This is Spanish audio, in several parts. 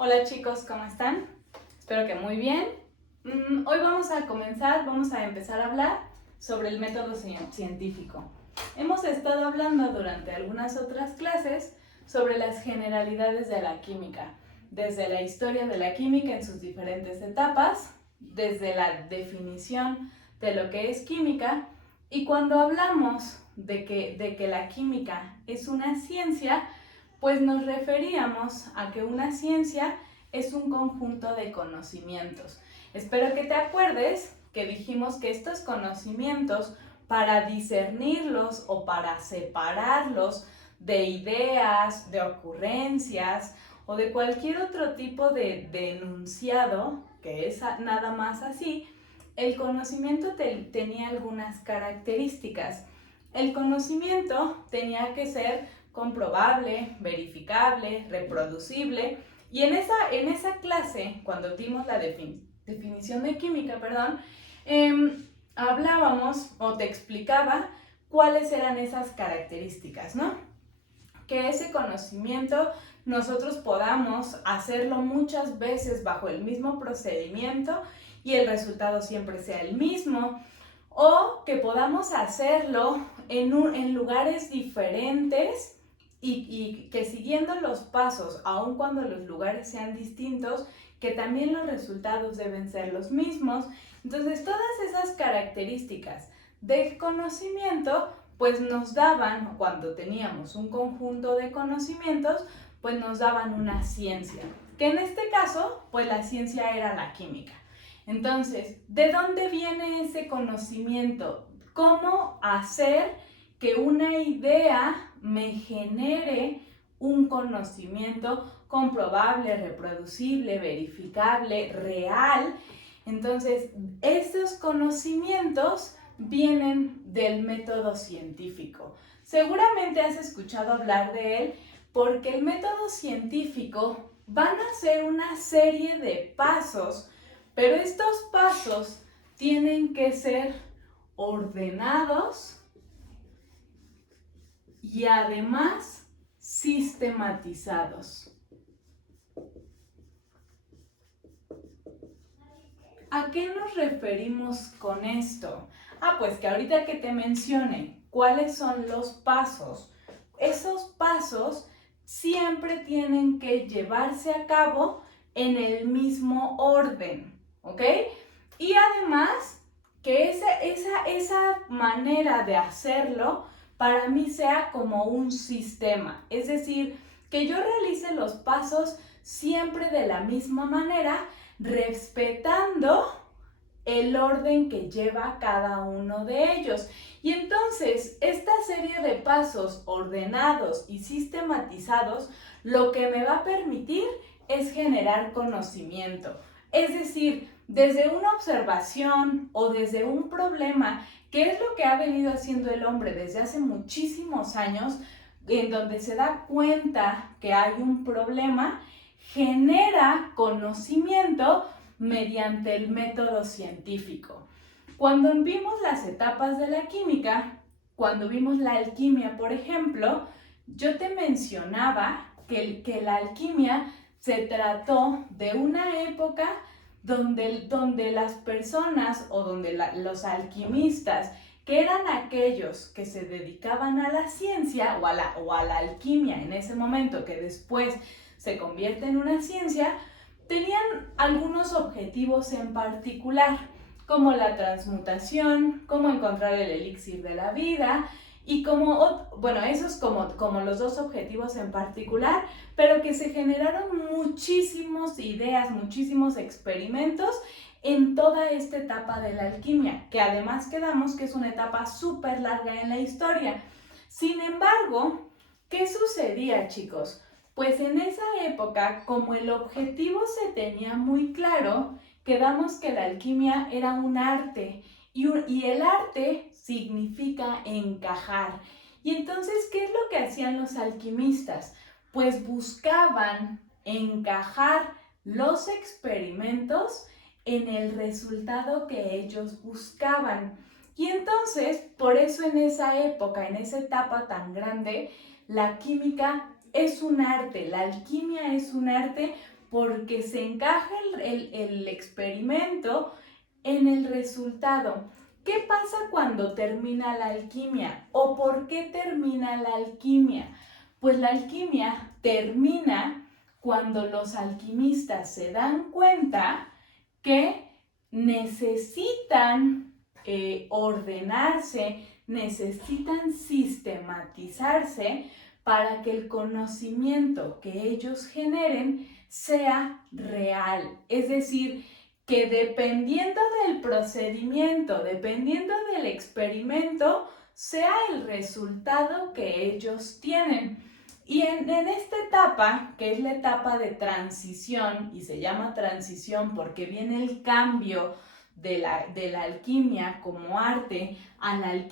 Hola chicos, ¿cómo están? Espero que muy bien. Hoy vamos a empezar a hablar sobre el método científico. Hemos estado hablando durante algunas otras clases sobre las generalidades de la química, desde la historia de la química en sus diferentes etapas, desde la definición de lo que es química, y cuando hablamos de que la química es una ciencia, pues nos referíamos a que una ciencia es un conjunto de conocimientos. Espero que te acuerdes que dijimos que estos conocimientos, para discernirlos o para separarlos de ideas, de ocurrencias o de cualquier otro tipo de enunciado, que es nada más así, el conocimiento tenía algunas características. El conocimiento tenía que ser comprobable, verificable, reproducible. Y en esa clase, cuando dimos la definición de química, hablábamos o te explicaba cuáles eran esas características, ¿no? Que ese conocimiento nosotros podamos hacerlo muchas veces bajo el mismo procedimiento y el resultado siempre sea el mismo, o que podamos hacerlo en lugares diferentes y que siguiendo los pasos, aun cuando los lugares sean distintos, que también los resultados deben ser los mismos. Entonces, todas esas características del conocimiento, pues nos daban, cuando teníamos un conjunto de conocimientos, pues nos daban una ciencia, que en este caso, pues la ciencia era la química. Entonces, ¿de dónde viene ese conocimiento? ¿Cómo hacer que una idea me genere un conocimiento comprobable, reproducible, verificable, real? Entonces, estos conocimientos vienen del método científico. Seguramente has escuchado hablar de él porque el método científico van a ser una serie de pasos, pero estos pasos tienen que ser ordenados y además sistematizados. ¿A qué nos referimos con esto? Pues que ahorita que te mencione cuáles son los pasos, esos pasos siempre tienen que llevarse a cabo en el mismo orden, ¿ok? Y además que esa manera de hacerlo para mí sea como un sistema, es decir, que yo realice los pasos siempre de la misma manera, respetando el orden que lleva cada uno de ellos. Y entonces, esta serie de pasos ordenados y sistematizados, lo que me va a permitir es generar conocimiento. Es decir, desde una observación o desde un problema, que es lo que ha venido haciendo el hombre desde hace muchísimos años, en donde se da cuenta que hay un problema, genera conocimiento mediante el método científico. Cuando vimos las etapas de la química, cuando vimos la alquimia, por ejemplo, yo te mencionaba que la alquimia se trató de una época donde las personas o donde los alquimistas, que eran aquellos que se dedicaban a la ciencia o a la alquimia en ese momento, que después se convierte en una ciencia, tenían algunos objetivos en particular, como la transmutación, cómo encontrar el elixir de la vida y esos como los dos objetivos en particular, pero que se generaron muchísimas ideas, muchísimos experimentos en toda esta etapa de la alquimia, que además quedamos que es una etapa súper larga en la historia. Sin embargo, ¿qué sucedía, chicos? Pues en esa época, como el objetivo se tenía muy claro, quedamos que la alquimia era un arte y el arte significa encajar. Y entonces, ¿qué es lo que hacían los alquimistas? Pues buscaban encajar los experimentos en el resultado que ellos buscaban. Y entonces, por eso en esa época, en esa etapa tan grande, la química es un arte, la alquimia es un arte porque se encaja el experimento en el resultado. ¿Qué pasa cuando termina la alquimia? ¿O por qué termina la alquimia? Pues la alquimia termina cuando los alquimistas se dan cuenta que necesitan ordenarse, necesitan sistematizarse para que el conocimiento que ellos generen sea real. Es decir, que dependiendo del procedimiento, dependiendo del experimento, sea el resultado que ellos tienen. Y en esta etapa, que es la etapa de transición, y se llama transición porque viene el cambio de la alquimia como arte a la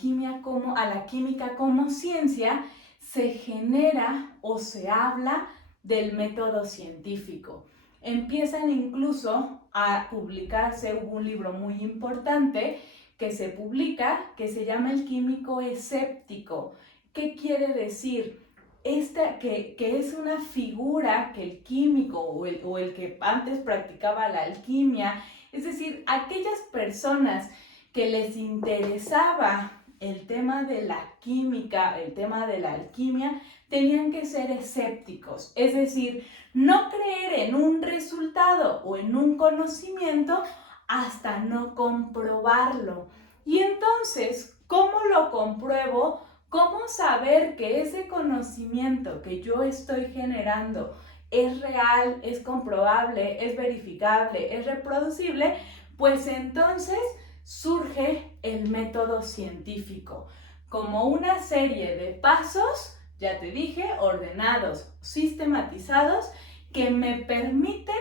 química como ciencia, se genera o se habla del método científico. Empiezan incluso a publicarse, hubo un libro muy importante que se publica que se llama El químico escéptico. ¿Qué quiere decir? Que es una figura que el químico o el que antes practicaba la alquimia, es decir, aquellas personas que les interesaba el tema de la química, el tema de la alquimia, tenían que ser escépticos, es decir, no creer en un resultado o en un conocimiento hasta no comprobarlo. Y entonces, ¿cómo lo compruebo? ¿Cómo saber que ese conocimiento que yo estoy generando es real, es comprobable, es verificable, es reproducible? Pues entonces surge el método científico como una serie de pasos, ya te dije, ordenados, sistematizados, que me permiten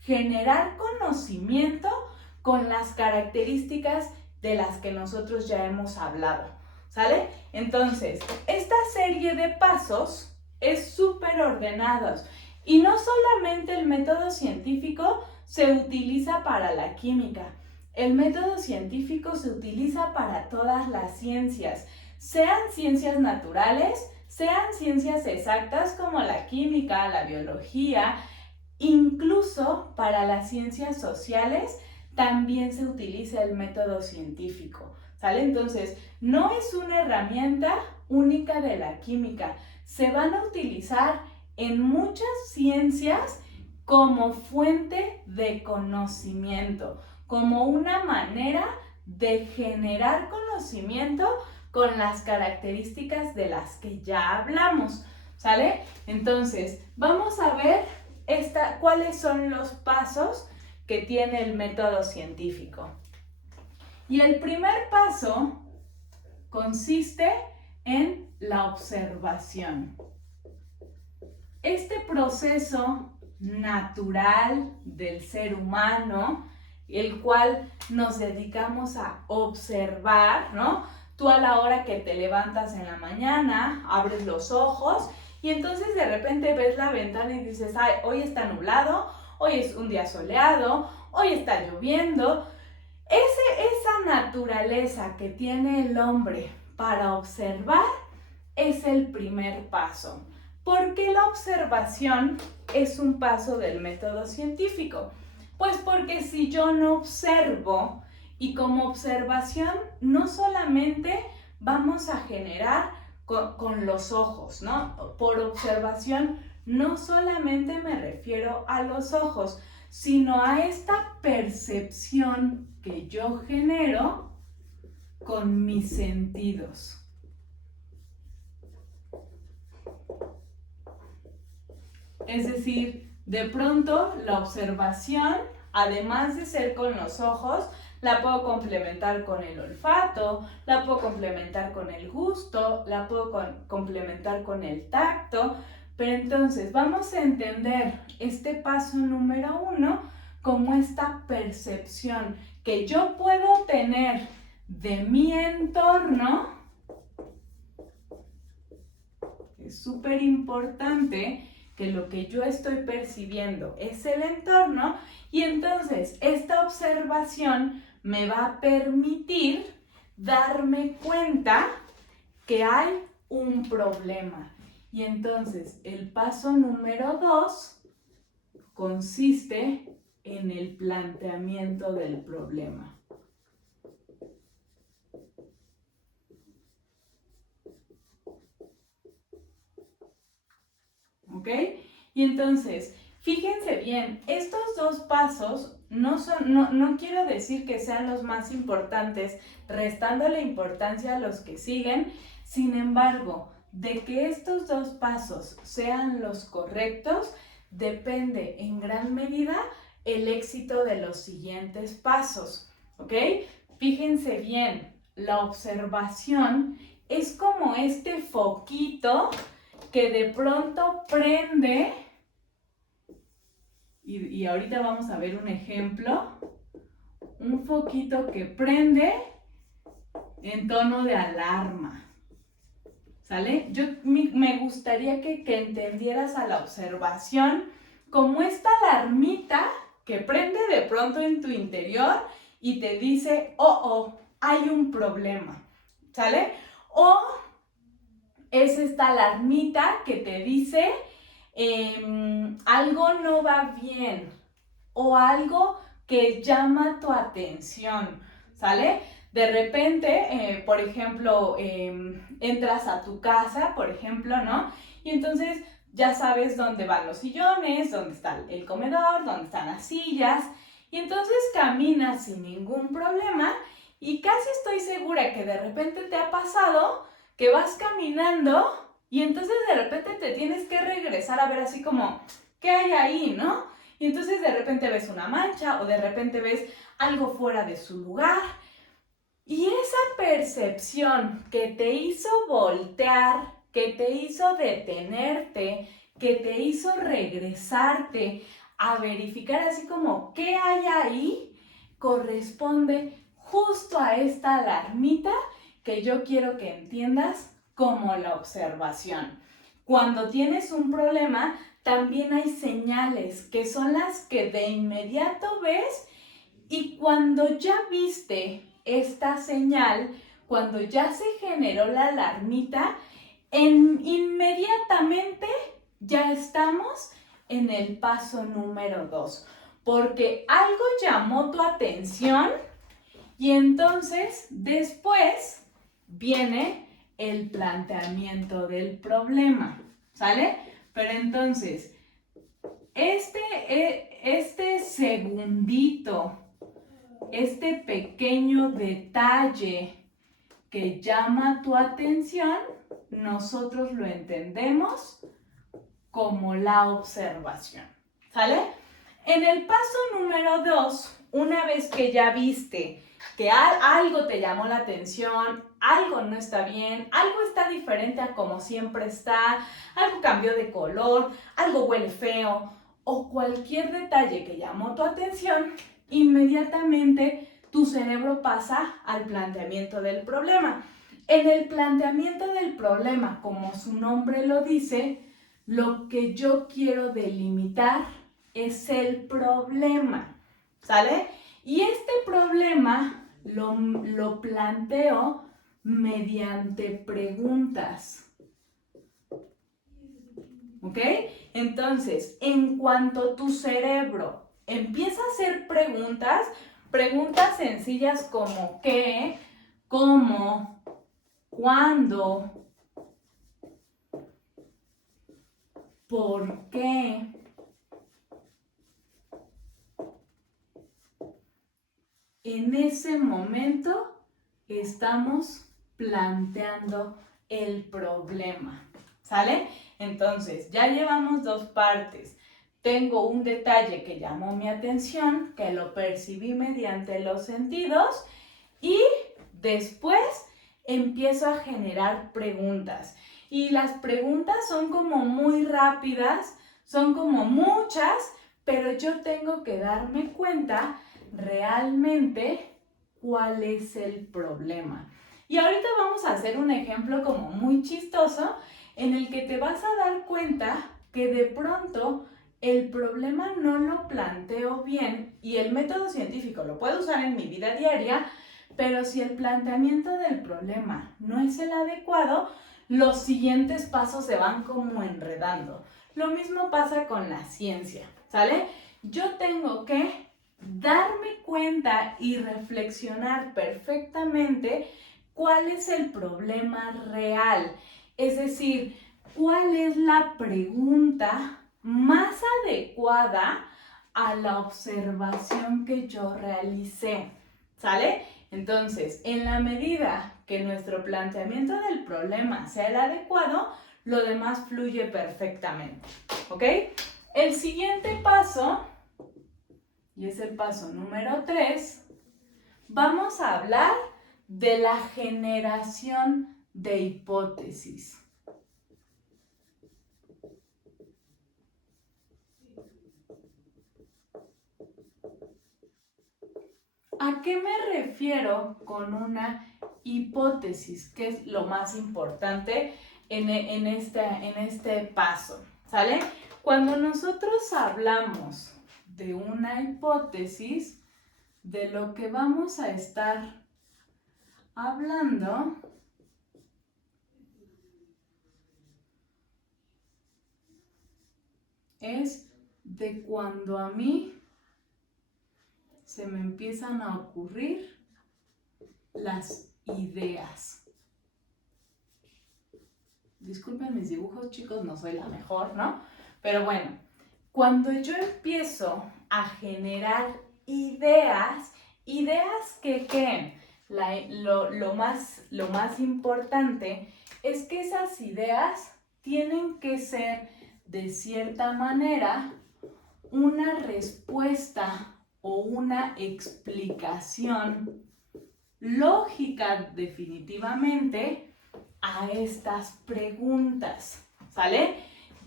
generar conocimiento con las características de las que nosotros ya hemos hablado, ¿sale? Entonces, esta serie de pasos es súper ordenados y no solamente el método científico se utiliza para la química, el método científico se utiliza para todas las ciencias, sean ciencias naturales, sean ciencias exactas como la química, la biología, incluso para las ciencias sociales también se utiliza el método científico, ¿sale? Entonces, no es una herramienta única de la química, se van a utilizar en muchas ciencias como fuente de conocimiento, como una manera de generar conocimiento con las características de las que ya hablamos, ¿sale? Entonces, vamos a ver cuáles son los pasos que tiene el método científico. Y el primer paso consiste en la observación. Este proceso natural del ser humano, el cual nos dedicamos a observar, ¿no? Tú a la hora que te levantas en la mañana, abres los ojos y entonces de repente ves la ventana y dices, ay, hoy está nublado, hoy es un día soleado, hoy está lloviendo. Esa naturaleza que tiene el hombre para observar es el primer paso. ¿Por qué la observación es un paso del método científico? Pues porque si yo no observo, y como observación no solamente vamos a generar con los ojos, ¿no? Por observación no solamente me refiero a los ojos, sino a esta percepción que yo genero con mis sentidos. Es decir, de pronto la observación, además de ser con los ojos, la puedo complementar con el olfato, la puedo complementar con el gusto, la puedo complementar con el tacto. Pero entonces vamos a entender este paso número 1 como esta percepción que yo puedo tener de mi entorno. Es súper importante que lo que yo estoy percibiendo es el entorno y entonces esta observación me va a permitir darme cuenta que hay un problema. Y entonces el paso número 2 consiste en el planteamiento del problema. ¿Ok? Y entonces, fíjense bien, estos dos pasos no quiero decir que sean los más importantes, restando la importancia a los que siguen. Sin embargo, de que estos dos pasos sean los correctos, depende en gran medida el éxito de los siguientes pasos, ¿ok? Fíjense bien, la observación es como este foquito que de pronto prende, y ahorita vamos a ver un ejemplo, un foquito que prende en tono de alarma, ¿sale? Me gustaría que entendieras a la observación como esta alarmita que prende de pronto en tu interior y te dice, hay un problema, ¿sale? O es esta alarmita que te dice algo no va bien o algo que llama tu atención, ¿sale? De repente, por ejemplo, entras a tu casa, por ejemplo, ¿no? Y entonces ya sabes dónde van los sillones, dónde está el comedor, dónde están las sillas, y entonces caminas sin ningún problema y casi estoy segura que de repente te ha pasado que vas caminando y entonces de repente te tienes que regresar a ver así como, ¿qué hay ahí, no? Y entonces de repente ves una mancha o de repente ves algo fuera de su lugar. Y esa percepción que te hizo voltear, que te hizo detenerte, que te hizo regresarte a verificar así como, ¿qué hay ahí? Corresponde justo a esta alarmita que yo quiero que entiendas como la observación. Cuando tienes un problema, también hay señales que son las que de inmediato ves, y cuando ya viste esta señal, cuando ya se generó la alarmita, inmediatamente ya estamos en el paso número 2, porque algo llamó tu atención y entonces después viene el planteamiento del problema, ¿sale? Pero entonces, este segundito, este pequeño detalle que llama tu atención, nosotros lo entendemos como la observación, ¿sale? En el paso número 2, una vez que ya viste que algo te llamó la atención, algo no está bien, algo está diferente a como siempre está, algo cambió de color, algo huele feo o cualquier detalle que llamó tu atención, inmediatamente tu cerebro pasa al planteamiento del problema. En el planteamiento del problema, como su nombre lo dice, lo que yo quiero delimitar es el problema, ¿sale? Y este problema lo planteo mediante preguntas, ¿ok? Entonces, en cuanto tu cerebro empieza a hacer preguntas sencillas como ¿qué?, ¿cómo?, ¿cuándo?, ¿por qué?, en ese momento estamos planteando el problema, ¿sale? Entonces, ya llevamos dos partes. Tengo un detalle que llamó mi atención, que lo percibí mediante los sentidos y después empiezo a generar preguntas. Y las preguntas son como muy rápidas, son como muchas, pero yo tengo que darme cuenta realmente cuál es el problema. Y ahorita vamos a hacer un ejemplo como muy chistoso en el que te vas a dar cuenta que de pronto el problema no lo planteo bien y el método científico lo puedo usar en mi vida diaria, pero si el planteamiento del problema no es el adecuado, los siguientes pasos se van como enredando. Lo mismo pasa con la ciencia, ¿sale? Yo tengo que darme cuenta y reflexionar perfectamente cuál es el problema real. Es decir, cuál es la pregunta más adecuada a la observación que yo realicé, ¿sale? Entonces, en la medida que nuestro planteamiento del problema sea el adecuado, lo demás fluye perfectamente, ¿ok? El siguiente paso, y es el paso número 3, vamos a hablar de la generación de hipótesis. ¿A qué me refiero con una hipótesis? ¿Qué es lo más importante en este paso? ¿Sale? Cuando nosotros hablamos de una hipótesis, de lo que vamos a estar hablando es de cuando a mí se me empiezan a ocurrir las ideas. Disculpen mis dibujos, chicos, no soy la mejor, ¿no? Pero bueno, cuando yo empiezo a generar ideas que lo más importante es que esas ideas tienen que ser, de cierta manera, una respuesta o una explicación lógica definitivamente a estas preguntas, ¿sale?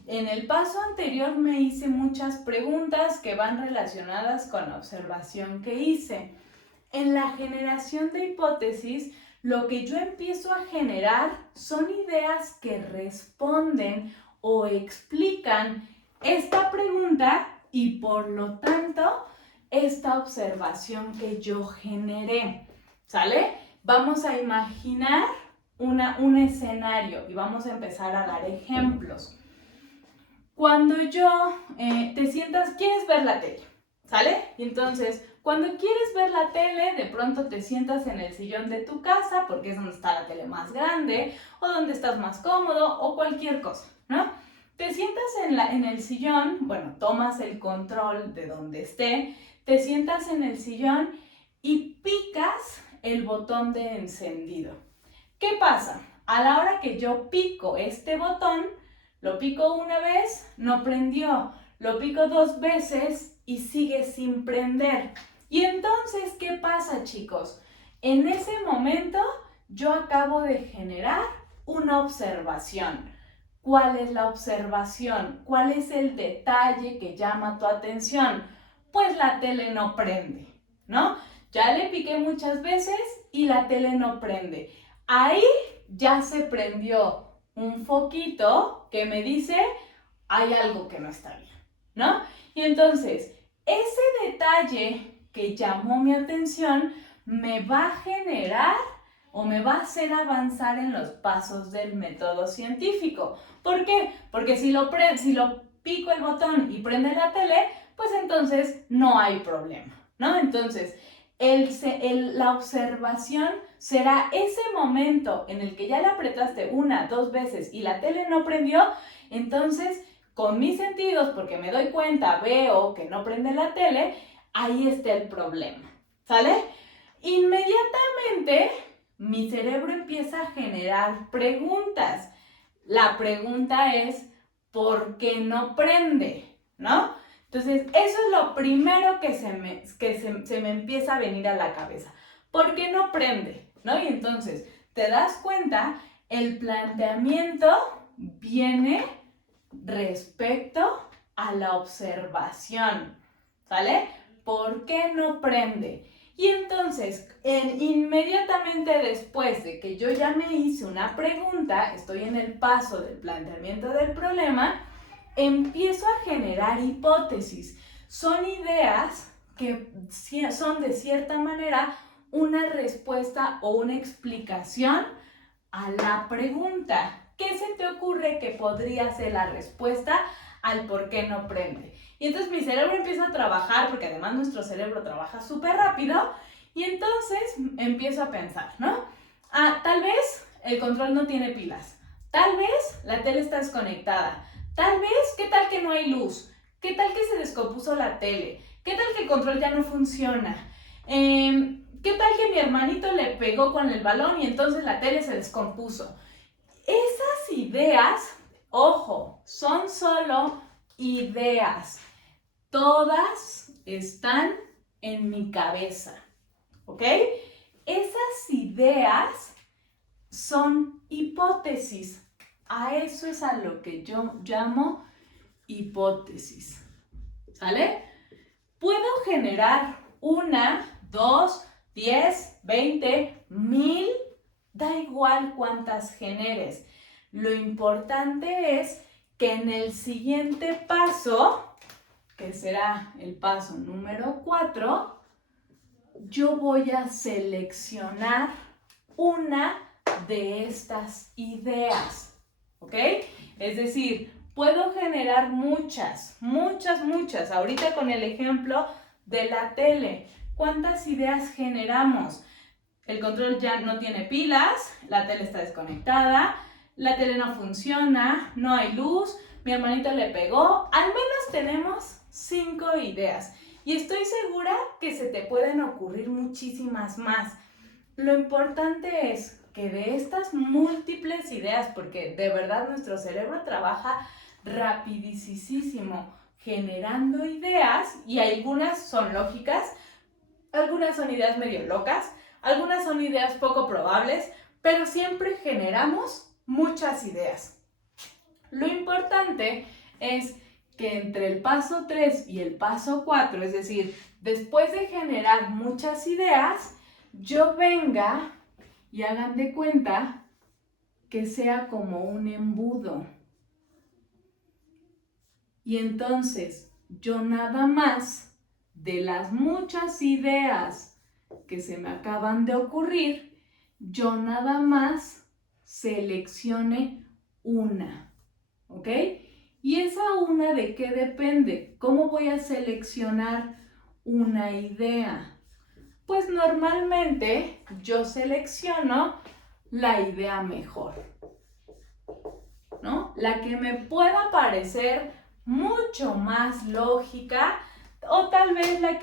En el paso anterior me hice muchas preguntas que van relacionadas con la observación que hice. En la generación de hipótesis, lo que yo empiezo a generar son ideas que responden o explican esta pregunta y por lo tanto esta observación que yo generé, ¿sale? Vamos a imaginar un escenario y vamos a empezar a dar ejemplos. Cuando te sientas, quieres ver la tele, ¿sale? Y entonces, cuando quieres ver la tele, de pronto te sientas en el sillón de tu casa, porque es donde está la tele más grande, o donde estás más cómodo, o cualquier cosa, ¿no? Te sientas en el sillón, bueno, tomas el control de donde esté, te sientas en el sillón y picas el botón de encendido. ¿Qué pasa? A la hora que yo pico este botón, lo pico una vez, no prendió. Lo pico 2 veces y sigue sin prender. Y entonces, ¿qué pasa, chicos? En ese momento, yo acabo de generar una observación. ¿Cuál es la observación? ¿Cuál es el detalle que llama tu atención? Pues la tele no prende, ¿no? Ya le piqué muchas veces y la tele no prende. Ahí ya se prendió un foquito que me dice hay algo que no está bien, ¿no? Y entonces, ese detalle que llamó mi atención me va a generar o me va a hacer avanzar en los pasos del método científico. ¿Por qué? Porque si lo pico el botón y prende la tele, pues entonces no hay problema, ¿no? Entonces, la observación será ese momento en el que ya le apretaste 1, 2 veces y la tele no prendió, entonces con mis sentidos, porque me doy cuenta, veo que no prende la tele, ahí está el problema, ¿sale? Inmediatamente mi cerebro empieza a generar preguntas. La pregunta es, ¿por qué no prende? ¿No? Entonces, eso es lo primero que se me empieza a venir a la cabeza. ¿Por qué no prende? ¿No? Y entonces, te das cuenta, el planteamiento viene respecto a la observación, ¿sale? ¿Por qué no prende? Y entonces, inmediatamente después de que yo ya me hice una pregunta, estoy en el paso del planteamiento del problema, empiezo a generar hipótesis. Son ideas que son de cierta manera una respuesta o una explicación a la pregunta. ¿Qué se te ocurre que podría ser la respuesta al por qué no prende. Y entonces mi cerebro empieza a trabajar, porque además nuestro cerebro trabaja súper rápido, y entonces empiezo a pensar, ¿no? Tal vez el control no tiene pilas, tal vez la tele está desconectada, tal vez, ¿qué tal que no hay luz? ¿Qué tal que se descompuso la tele? ¿Qué tal que el control ya no funciona? ¿Qué tal que mi hermanito le pegó con el balón y entonces la tele se descompuso? Esas ideas, ojo, son solo ideas. Todas están en mi cabeza, ¿ok? Esas ideas son hipótesis. A eso es a lo que yo llamo hipótesis, ¿sale? Puedo generar 1, 2, 10, 20, 1000, da igual cuántas generes. Lo importante es que en el siguiente paso, que será el paso número 4, yo voy a seleccionar una de estas ideas, ¿ok? Es decir, puedo generar muchas. Ahorita con el ejemplo de la tele, ¿cuántas ideas generamos? El control ya no tiene pilas, la tele está desconectada, la tele no funciona, no hay luz, mi hermanito le pegó. Al menos tenemos 5 ideas y estoy segura que se te pueden ocurrir muchísimas más. Lo importante es que de estas múltiples ideas, porque de verdad nuestro cerebro trabaja rapidísimo generando ideas, y algunas son lógicas, algunas son ideas medio locas, algunas son ideas poco probables, pero siempre generamos muchas ideas. Lo importante es que entre el paso 3 y el paso 4, es decir, después de generar muchas ideas, yo venga y hagan de cuenta que sea como un embudo. Y entonces yo nada más de las muchas ideas que se me acaban de ocurrir, yo nada más seleccione una, ¿ok? ¿Y esa una de qué depende? ¿Cómo voy a seleccionar una idea? Pues normalmente yo selecciono la idea mejor, ¿no? La que me pueda parecer mucho más lógica, o tal vez la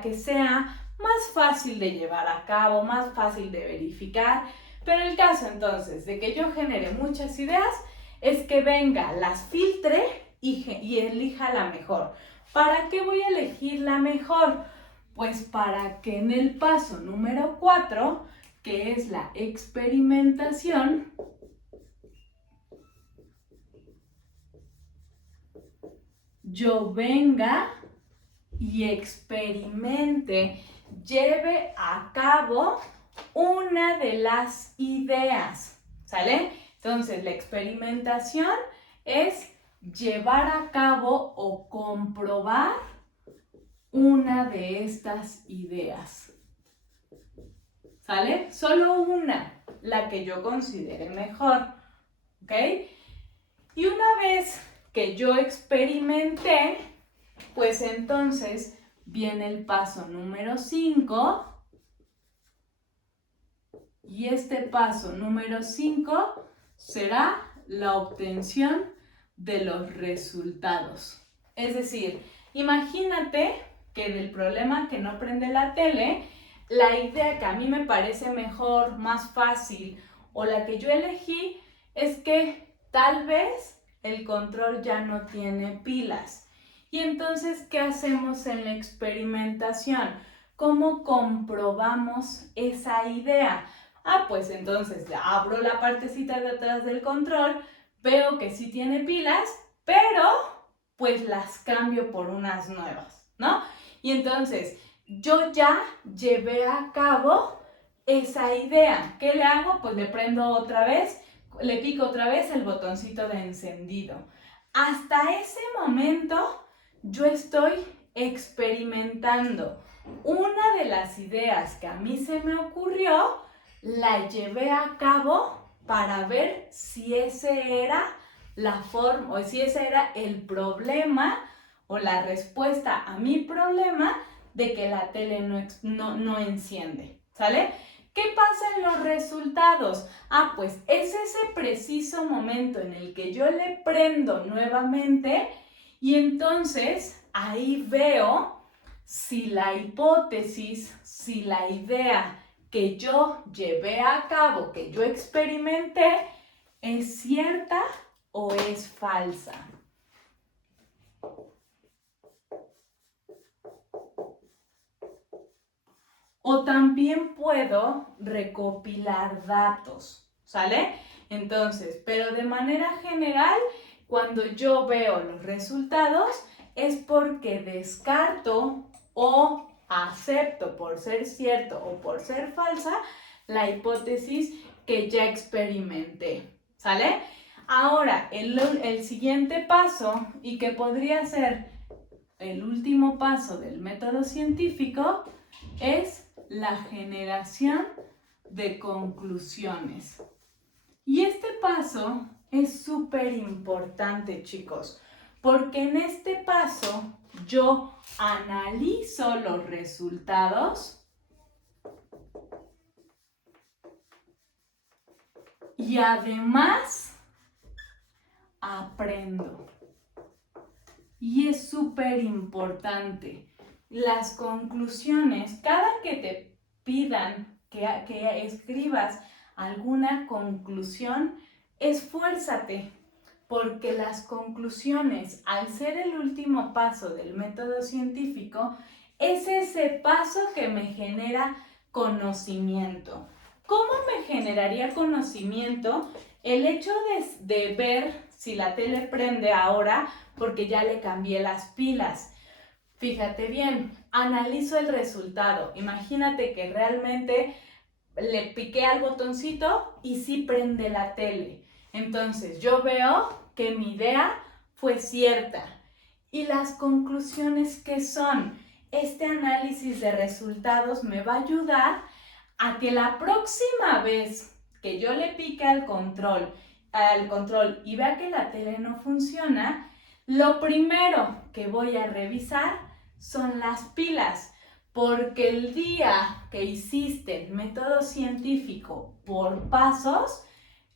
que sea más fácil de llevar a cabo, más fácil de verificar. Pero el caso entonces de que yo genere muchas ideas es que venga, las filtre y elija la mejor. ¿Para qué voy a elegir la mejor? Pues para que en el paso número 4, que es la experimentación, yo venga y experimente, lleve a cabo una de las ideas, ¿sale? Entonces, la experimentación es llevar a cabo o comprobar una de estas ideas, ¿sale? Solo una, la que yo considere mejor, ¿ok? Y una vez que yo experimenté, pues entonces viene el paso número 5, y este paso número 5 será la obtención de los resultados. Es decir, imagínate que del problema que no prende la tele, la idea que a mí me parece mejor, más fácil, o la que yo elegí, es que tal vez el control ya no tiene pilas. Y entonces, ¿qué hacemos en la experimentación? ¿Cómo comprobamos esa idea? Pues entonces abro la partecita de atrás del control, veo que sí tiene pilas, pero pues las cambio por unas nuevas, ¿no? Y entonces yo ya llevé a cabo esa idea. ¿Qué le hago? Pues le prendo otra vez, le pico otra vez el botoncito de encendido. Hasta ese momento yo estoy experimentando. Una de las ideas que a mí se me ocurrió, la llevé a cabo para ver si esa era la forma, o si ese era el problema o la respuesta a mi problema de que la tele no enciende, ¿sale? ¿Qué pasa en los resultados? Ah, pues es ese preciso momento en el que yo le prendo nuevamente y entonces ahí veo si la hipótesis, si la idea que yo llevé a cabo, que yo experimenté, es cierta o es falsa. O también puedo recopilar datos, ¿sale? Entonces, pero de manera general, cuando yo veo los resultados, es porque descarto o acepto por ser cierto o por ser falsa la hipótesis que ya experimenté, ¿sale? Ahora, el siguiente paso, y que podría ser el último paso del método científico, es la generación de conclusiones. Y este paso es súper importante, chicos, porque en este paso yo analizo los resultados y además aprendo. Y es súper importante. Las conclusiones, cada que te pidan que escribas alguna conclusión, esfuérzate, porque las conclusiones, al ser el último paso del método científico, es ese paso que me genera conocimiento. ¿Cómo me generaría conocimiento? El hecho de ver si la tele prende ahora porque ya le cambié las pilas. Fíjate bien, analizo el resultado. Imagínate que realmente le piqué al botoncito y sí prende la tele. Entonces yo veo que mi idea fue cierta. ¿Y las conclusiones qué son? Este análisis de resultados me va a ayudar a que la próxima vez que yo le pique al control y vea que la tele no funciona, lo primero que voy a revisar son las pilas, porque el día que hiciste el método científico por pasos,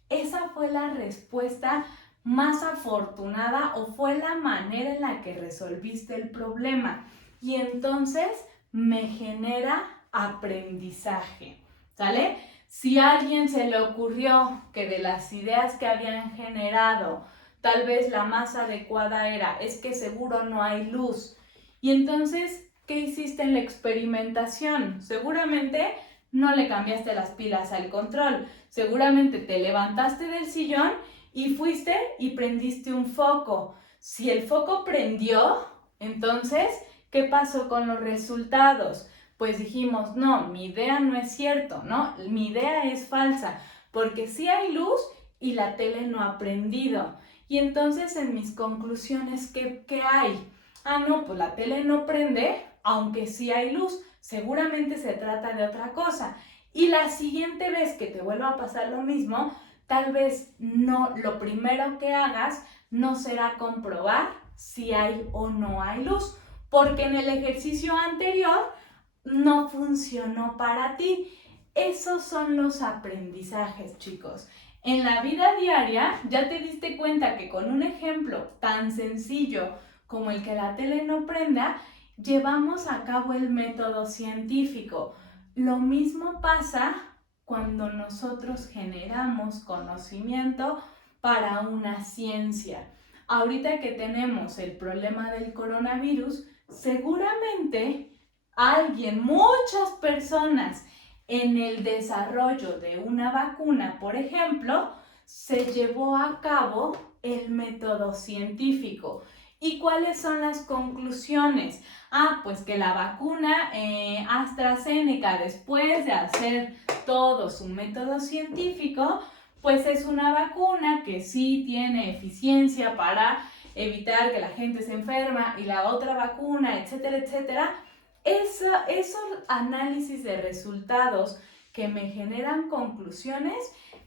esa fue la respuesta más afortunada o fue la manera en la que resolviste el problema. Y entonces me genera aprendizaje, ¿sale? Si a alguien se le ocurrió que de las ideas que habían generado, tal vez la más adecuada es que seguro no hay luz. Y entonces, ¿qué hiciste en la experimentación? Seguramente no le cambiaste las pilas al control. Seguramente te levantaste del sillón y fuiste y prendiste un foco. Si el foco prendió, entonces, ¿qué pasó con los resultados? Pues dijimos, no, mi idea no es cierto, ¿no? Mi idea es falsa, porque sí hay luz y la tele no ha prendido. Y entonces en mis conclusiones, ¿qué hay? Ah, no, pues la tele no prende, aunque sí hay luz. Seguramente se trata de otra cosa. Y la siguiente vez que te vuelva a pasar lo mismo, tal vez no, lo primero que hagas no será comprobar si hay o no hay luz, porque en el ejercicio anterior no funcionó para ti. Esos son los aprendizajes, chicos. En la vida diaria ya te diste cuenta que con un ejemplo tan sencillo como el que la tele no prenda, llevamos a cabo el método científico. Lo mismo pasa cuando nosotros generamos conocimiento para una ciencia. Ahorita que tenemos el problema del coronavirus, seguramente alguien, muchas personas en el desarrollo de una vacuna, por ejemplo, se llevó a cabo el método científico. ¿Y cuáles son las conclusiones? Ah, pues que la vacuna AstraZeneca, después de hacer todo su método científico, pues es una vacuna que sí tiene eficiencia para evitar que la gente se enferma y la otra vacuna, etcétera, etcétera. Esos análisis de resultados que me generan conclusiones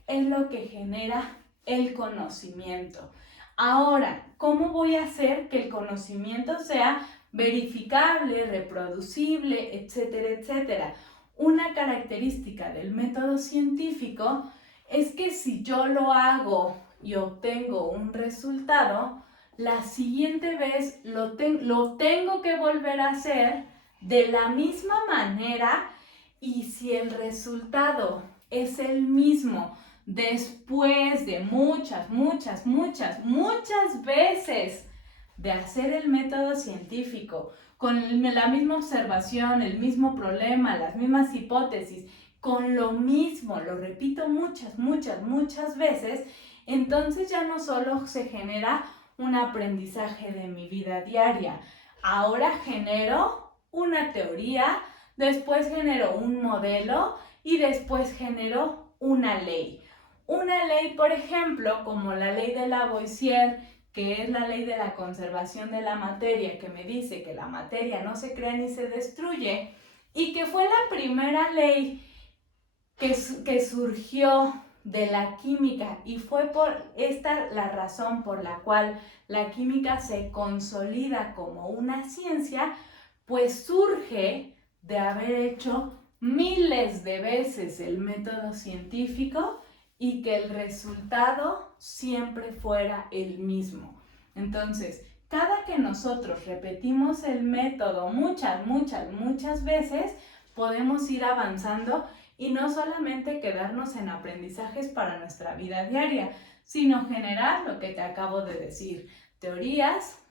es lo que genera el conocimiento. Ahora, ¿cómo voy a hacer que el conocimiento sea verificable, reproducible, etcétera, etcétera? Una característica del método científico es que si yo lo hago y obtengo un resultado, la siguiente vez lo tengo que volver a hacer de la misma manera, y si el resultado es el mismo después de muchas veces de hacer el método científico, con la misma observación, el mismo problema, las mismas hipótesis, con lo mismo, lo repito muchas veces, entonces ya no solo se genera un aprendizaje de mi vida diaria, ahora genero una teoría, después genero un modelo y después genero una ley. Una ley, por ejemplo, como la ley de Lavoisier, que es la ley de la conservación de la materia, que me dice que la materia no se crea ni se destruye, y que fue la primera ley que surgió de la química, y fue por esta la razón por la cual la química se consolida como una ciencia, pues surge de haber hecho miles de veces el método científico y que el resultado siempre fuera el mismo. Entonces, cada que nosotros repetimos el método muchas veces, podemos ir avanzando y no solamente quedarnos en aprendizajes para nuestra vida diaria, sino generar lo que te acabo de decir, teorías,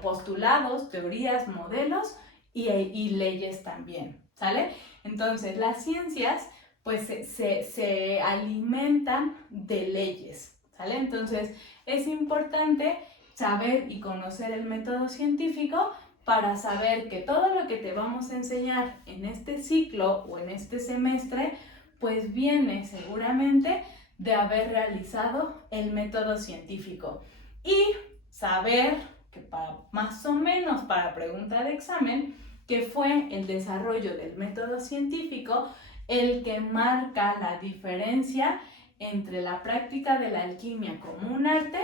postulados, teorías, modelos y leyes también, ¿sale? Entonces, las ciencias pues se alimentan de leyes, ¿sale? Entonces, es importante saber y conocer el método científico para saber que todo lo que te vamos a enseñar en este ciclo o en este semestre, pues viene seguramente de haber realizado el método científico. Y saber que más o menos para pregunta de examen, que fue el desarrollo del método científico el que marca la diferencia entre la práctica de la alquimia como un arte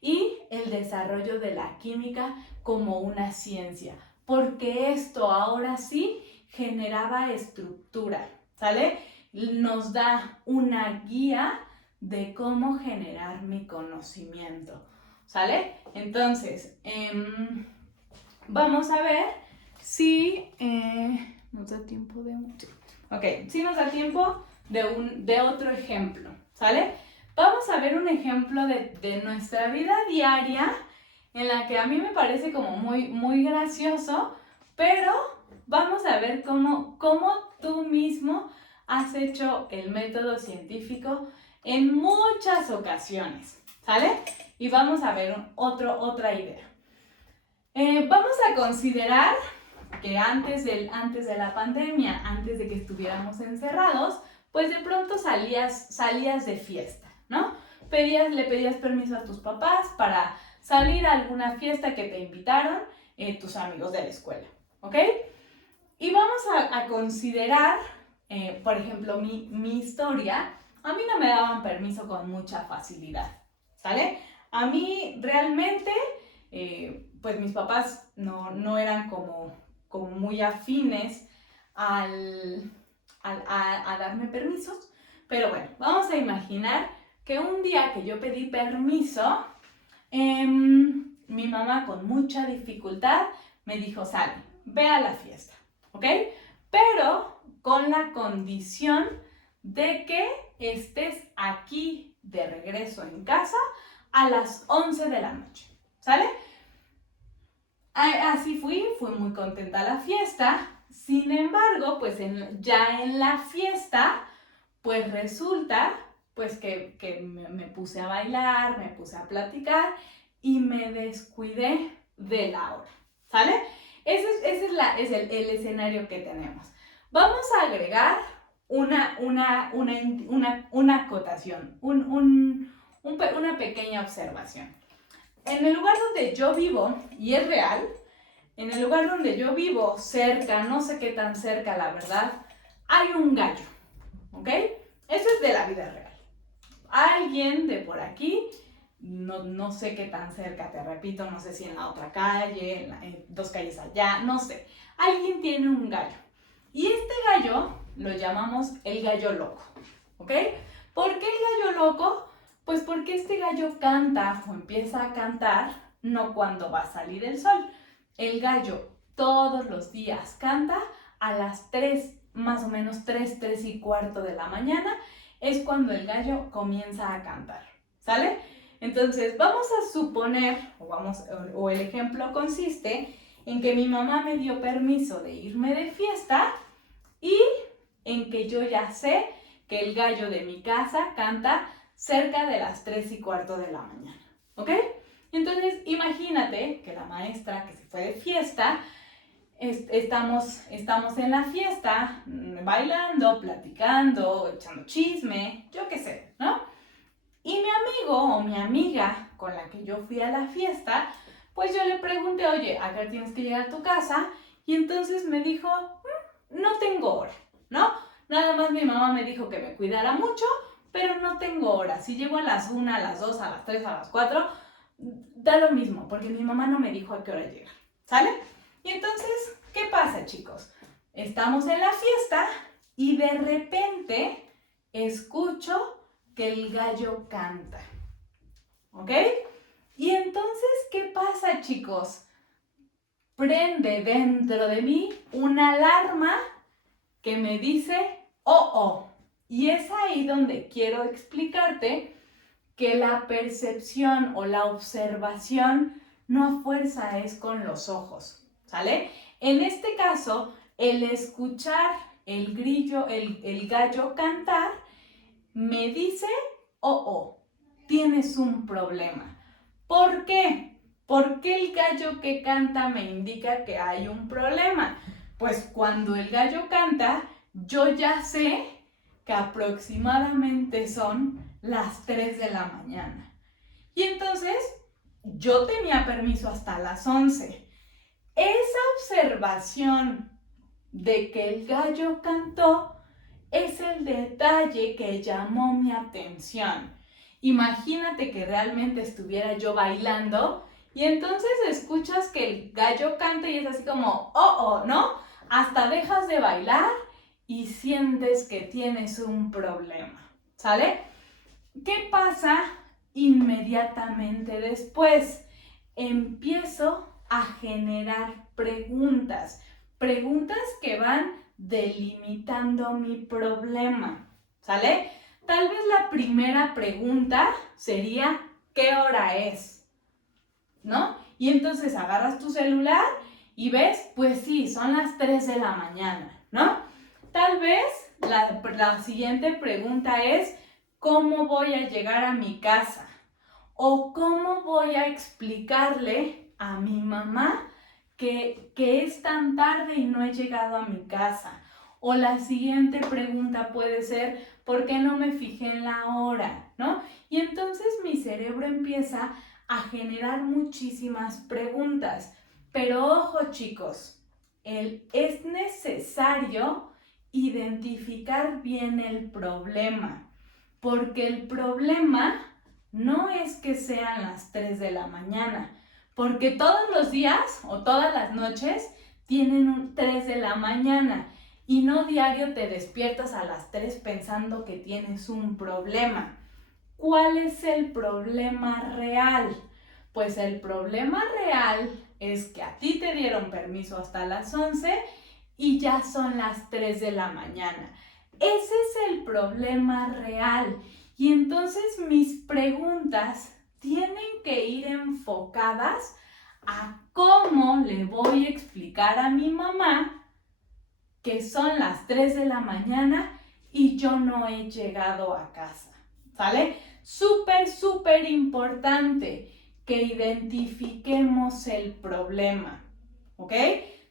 y el desarrollo de la química como una ciencia, porque esto ahora sí generaba estructura, ¿sale? Nos da una guía de cómo generar mi conocimiento, ¿sale? Entonces, vamos a ver si nos da tiempo de mucho. Ok, si nos da tiempo de otro ejemplo, ¿sale? Vamos a ver un ejemplo de nuestra vida diaria en la que a mí me parece como muy gracioso, pero vamos a ver cómo tú mismo has hecho el método científico en muchas ocasiones, ¿sale? Y vamos a ver otra idea. Vamos a considerar que antes de la pandemia, antes de que estuviéramos encerrados, pues de pronto salías de fiesta, ¿no? Le pedías permiso a tus papás para salir a alguna fiesta que te invitaron tus amigos de la escuela, ¿ok? Y vamos a considerar, por ejemplo, mi historia. A mí no me daban permiso con mucha facilidad, ¿sale? A mí realmente, pues mis papás no eran como muy afines a darme permisos, pero bueno, vamos a imaginar que un día que yo pedí permiso, mi mamá con mucha dificultad me dijo, sale, ve a la fiesta, ¿ok? Pero con la condición de que estés aquí de regreso en casa a las 11 de la noche, ¿sale? Así fui muy contenta a la fiesta. Sin embargo, pues ya en la fiesta, pues resulta pues que me puse a bailar, me puse a platicar y me descuidé de la hora, ¿sale? Ese es el escenario que tenemos. Vamos a agregar una acotación, una pequeña observación. En el lugar donde yo vivo, y es real, en el lugar donde yo vivo, cerca, no sé qué tan cerca, la verdad, hay un gallo, ¿ok? Eso es de la vida real. Alguien de por aquí no sé qué tan cerca, te repito, no sé si en la otra calle, en 2 calles allá, no sé. Alguien tiene un gallo. Y este gallo lo llamamos el gallo loco, ¿ok? ¿Por qué el gallo loco? Pues porque este gallo canta o empieza a cantar no cuando va a salir el sol. El gallo todos los días canta a las 3, más o menos 3 y cuarto de la mañana, es cuando el gallo comienza a cantar, ¿sale? Entonces vamos a suponer, o el ejemplo consiste en que mi mamá me dio permiso de irme de fiesta y en que yo ya sé que el gallo de mi casa canta cerca de las 3 y cuarto de la mañana, ¿ok? Entonces imagínate que la maestra que se fue de fiesta, estamos en la fiesta, bailando, platicando, echando chisme, yo qué sé, ¿no? Y mi amigo o mi amiga con la que yo fui a la fiesta, pues yo le pregunté, oye, ¿a qué hora tienes que llegar a tu casa? Y entonces me dijo, no tengo hora, ¿no? Nada más mi mamá me dijo que me cuidara mucho, pero no tengo hora. Si llego a las 1, a las 2, a las 3, a las 4, da lo mismo, porque mi mamá no me dijo a qué hora llegar, ¿sale? Y entonces, ¿qué pasa, chicos? Estamos en la fiesta y de repente escucho que el gallo canta, ¿ok? Y entonces, ¿qué pasa, chicos? Prende dentro de mí una alarma que me dice, oh, oh. Y es ahí donde quiero explicarte que la percepción o la observación no a fuerza es con los ojos, ¿sale? En este caso, el escuchar el gallo cantar, me dice, oh, oh, tienes un problema. ¿Por qué? ¿Por qué el gallo que canta me indica que hay un problema? Pues cuando el gallo canta, yo ya sé que aproximadamente son las 3 de la mañana. Y entonces, yo tenía permiso hasta las 11. Esa observación de que el gallo cantó es el detalle que llamó mi atención. Imagínate que realmente estuviera yo bailando y entonces escuchas que el gallo canta y es así como, oh, oh, ¿no? Hasta dejas de bailar y sientes que tienes un problema, ¿sale? ¿Qué pasa inmediatamente después? Empiezo a generar preguntas que van delimitando mi problema, ¿sale? Tal vez la primera pregunta sería, ¿qué hora es? ¿No? Y entonces agarras tu celular y ves, pues sí, son las 3 de la mañana, ¿no? Tal vez la siguiente pregunta es, ¿cómo voy a llegar a mi casa? ¿O cómo voy a explicarle a mi mamá que es tan tarde y no he llegado a mi casa? O la siguiente pregunta puede ser, ¿por qué no me fijé en la hora? ¿No? Y entonces mi cerebro empieza a generar muchísimas preguntas. Pero ojo, chicos, es necesario identificar bien el problema, porque el problema no es que sean las 3 de la mañana, porque todos los días o todas las noches tienen un 3 de la mañana y no diario te despiertas a las 3 pensando que tienes un problema. ¿Cuál es el problema real? Pues el problema real es que a ti te dieron permiso hasta las 11 y ya son las 3 de la mañana. Ese es el problema real. Y entonces mis preguntas tienen que ir enfocadas a cómo le voy a explicar a mi mamá que son las 3 de la mañana y yo no he llegado a casa, ¿sale? Súper, súper importante que identifiquemos el problema, ¿ok?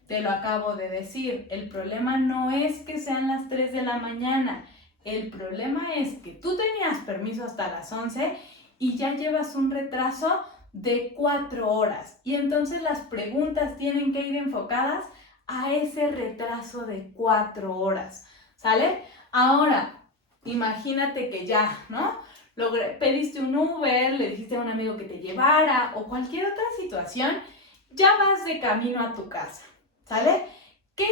Te lo acabo de decir, el problema no es que sean las 3 de la mañana, el problema es que tú tenías permiso hasta las 11 y ya llevas un retraso de 4 horas. Y entonces las preguntas tienen que ir enfocadas a ese retraso de 4 horas, ¿sale? Ahora, imagínate que ya, ¿no? pediste un Uber, le dijiste a un amigo que te llevara o cualquier otra situación, ya vas de camino a tu casa, ¿sale? ¿Qué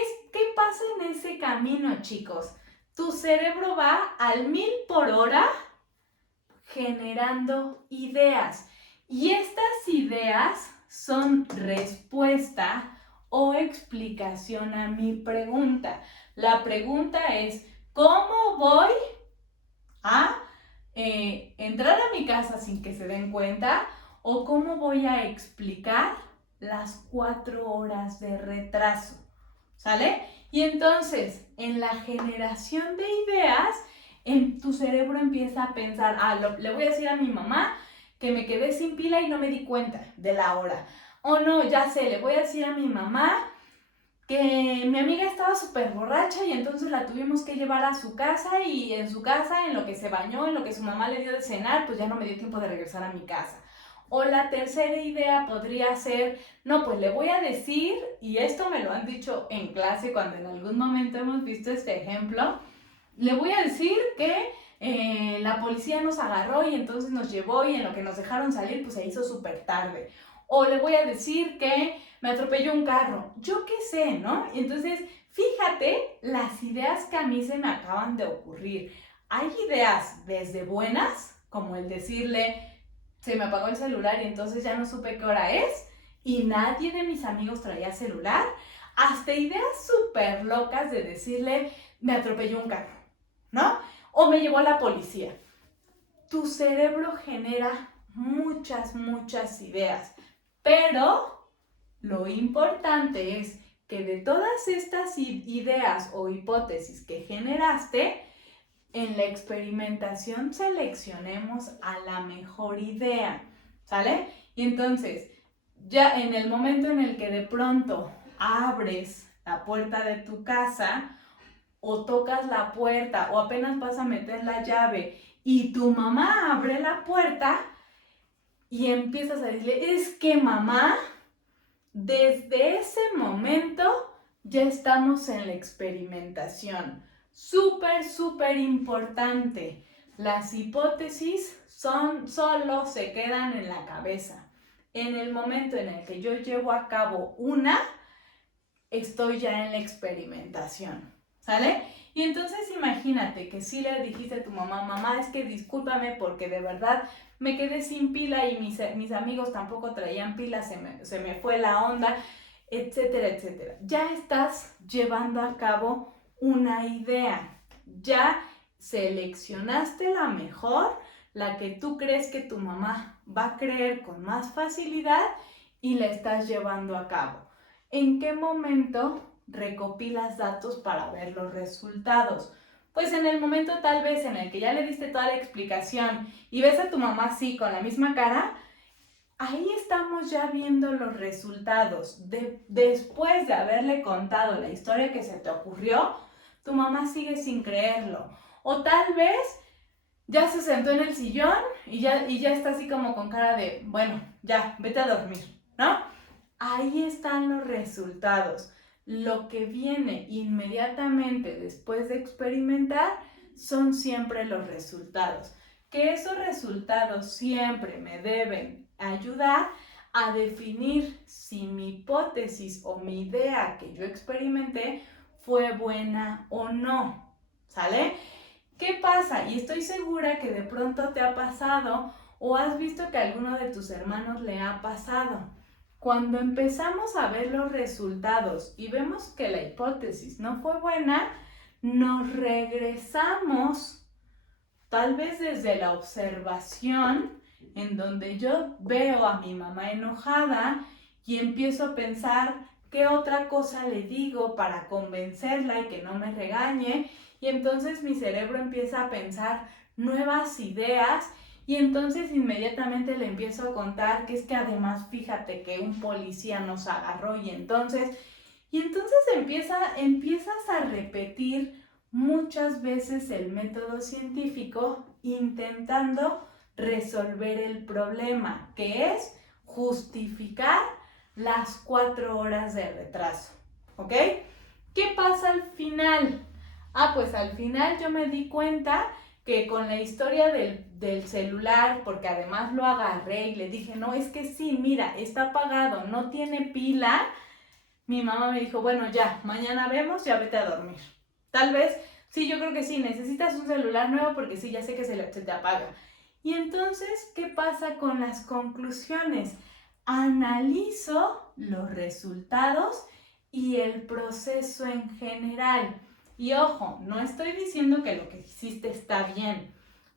pasa en ese camino, chicos? Tu cerebro va al 1000 por hora generando ideas. Y estas ideas son respuesta o explicación a mi pregunta. La pregunta es, ¿cómo voy a entrar a mi casa sin que se den cuenta? ¿O cómo voy a explicar las 4 horas de retraso? ¿Sale? Y entonces, en la generación de ideas, tu cerebro empieza a pensar, le voy a decir a mi mamá que me quedé sin pila y no me di cuenta de la hora. O no, ya sé, le voy a decir a mi mamá que mi amiga estaba súper borracha y entonces la tuvimos que llevar a su casa y en su casa, en lo que se bañó, en lo que su mamá le dio de cenar, pues ya no me dio tiempo de regresar a mi casa. O la tercera idea podría ser, no, pues le voy a decir, y esto me lo han dicho en clase cuando en algún momento hemos visto este ejemplo, le voy a decir que la policía nos agarró y entonces nos llevó y en lo que nos dejaron salir pues se hizo súper tarde. O le voy a decir que me atropelló un carro. Yo qué sé, ¿no? Y entonces, fíjate las ideas que a mí se me acaban de ocurrir. Hay ideas desde buenas, como el decirle, se me apagó el celular y entonces ya no supe qué hora es y nadie de mis amigos traía celular, hasta ideas súper locas de decirle, me atropelló un carro, ¿no? O me llevó la policía. Tu cerebro genera muchas ideas, pero lo importante es que de todas estas ideas o hipótesis que generaste, en la experimentación seleccionemos a la mejor idea, ¿sale? Y entonces, ya en el momento en el que de pronto abres la puerta de tu casa o tocas la puerta o apenas vas a meter la llave y tu mamá abre la puerta y empiezas a decirle, es que mamá, desde ese momento ya estamos en la experimentación. Súper importante. Las hipótesis solo se quedan en la cabeza. En el momento en el que yo llevo a cabo una, estoy ya en la experimentación, ¿sale? Y entonces imagínate que si le dijiste a tu mamá, mamá, es que discúlpame porque de verdad me quedé sin pila y mis amigos tampoco traían pila, se me fue la onda, etcétera, etcétera. Ya estás llevando a cabo una idea, ya seleccionaste la mejor, la que tú crees que tu mamá va a creer con más facilidad y la estás llevando a cabo. ¿En qué momento recopilas datos para ver los resultados? Pues en el momento tal vez en el que ya le diste toda la explicación y ves a tu mamá así con la misma cara, ahí estamos ya viendo los resultados. Después de haberle contado la historia que se te ocurrió, tu mamá sigue sin creerlo. O tal vez ya se sentó en el sillón y ya está así como con cara de, bueno, ya, vete a dormir, ¿no? Ahí están los resultados. Lo que viene inmediatamente después de experimentar son siempre los resultados. Que esos resultados siempre me deben ayudar a definir si mi hipótesis o mi idea que yo experimenté fue buena o no, ¿sale? ¿Qué pasa? Y estoy segura que de pronto te ha pasado o has visto que a alguno de tus hermanos le ha pasado. Cuando empezamos a ver los resultados y vemos que la hipótesis no fue buena, nos regresamos, tal vez desde la observación, en donde yo veo a mi mamá enojada y empiezo a pensar qué otra cosa le digo para convencerla y que no me regañe. Y entonces mi cerebro empieza a pensar nuevas ideas y entonces inmediatamente le empiezo a contar que es que además fíjate que un policía nos agarró y entonces empiezas a repetir muchas veces el método científico intentando resolver el problema, que es justificar las 4 horas de retraso, ¿ok? ¿Qué pasa al final? Pues al final yo me di cuenta que con la historia del celular, porque además lo agarré y le dije, no, es que sí, mira, está apagado, no tiene pila, mi mamá me dijo, bueno, ya, mañana vemos, ya vete a dormir. Tal vez, sí, yo creo que sí, necesitas un celular nuevo porque sí, ya sé que se te apaga. Y entonces, ¿qué pasa con las conclusiones? Analizo los resultados y el proceso en general. Y ojo, no estoy diciendo que lo que hiciste está bien,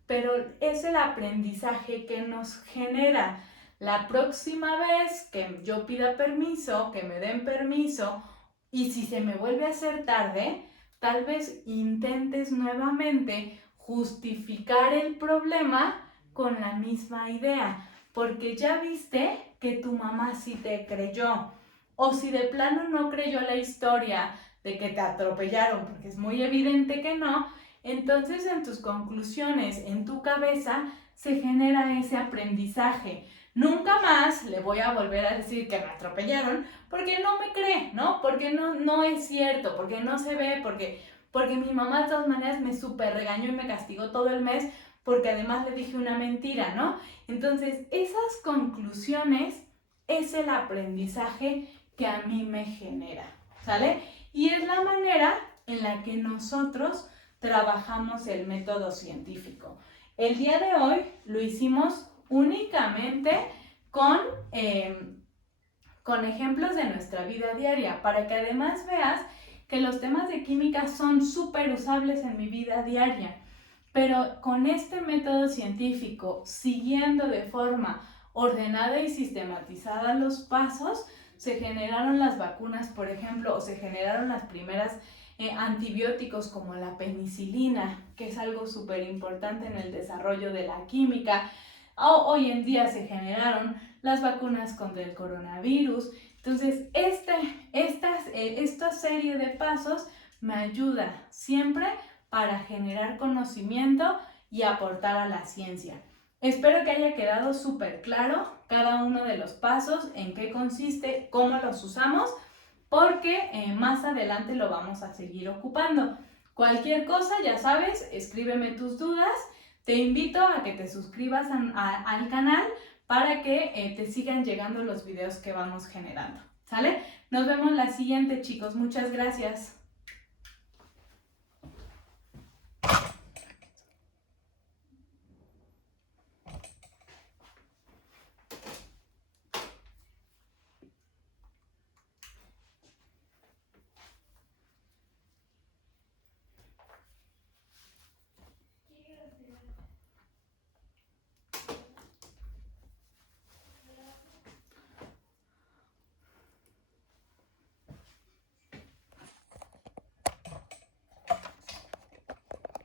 pero es el aprendizaje que nos genera. La próxima vez que yo pida permiso, que me den permiso, y si se me vuelve a hacer tarde, tal vez intentes nuevamente justificar el problema con la misma idea, porque ya viste que tu mamá sí te creyó. O si de plano no creyó la historia de que te atropellaron, porque es muy evidente que no, entonces en tus conclusiones, en tu cabeza, se genera ese aprendizaje. Nunca más le voy a volver a decir que me atropellaron porque no me cree, ¿no? Porque no es cierto, porque no se ve, porque mi mamá de todas maneras me súper regañó y me castigó todo el mes porque además le dije una mentira, ¿no? Entonces, esas conclusiones es el aprendizaje que a mí me genera, ¿sale? Y es la manera en la que nosotros trabajamos el método científico. El día de hoy lo hicimos únicamente con, con ejemplos de nuestra vida diaria, para que además veas que los temas de química son súper usables en mi vida diaria. Pero con este método científico, siguiendo de forma ordenada y sistematizada los pasos, se generaron las vacunas, por ejemplo, o se generaron las primeras antibióticos como la penicilina, que es algo súper importante en el desarrollo de la química. Hoy en día se generaron las vacunas contra el coronavirus. Entonces, esta serie de pasos me ayuda siempre para generar conocimiento y aportar a la ciencia. Espero que haya quedado súper claro cada uno de los pasos, en qué consiste, cómo los usamos, porque más adelante lo vamos a seguir ocupando. Cualquier cosa, ya sabes, escríbeme tus dudas. Te invito a que te suscribas al canal para que te sigan llegando los videos que vamos generando. ¿Sale? Nos vemos la siguiente, chicos. Muchas gracias.